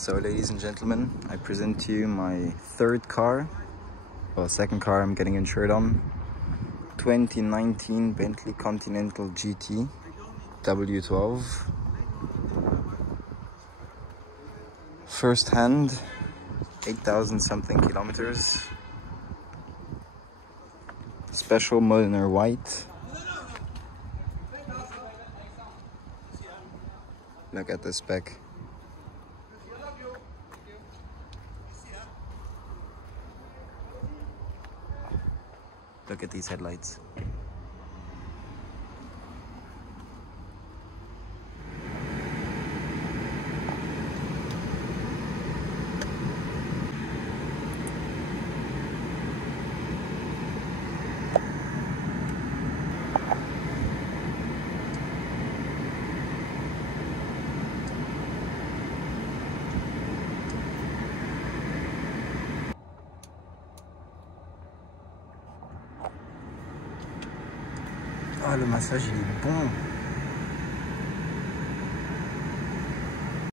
So ladies and gentlemen, I present to you my second car I'm getting insured on. 2019 Bentley Continental GT W12. First hand, 8,000 something kilometers. Special Mulliner white. Look at the spec. Look at these headlights. Ah, le massage il est bon.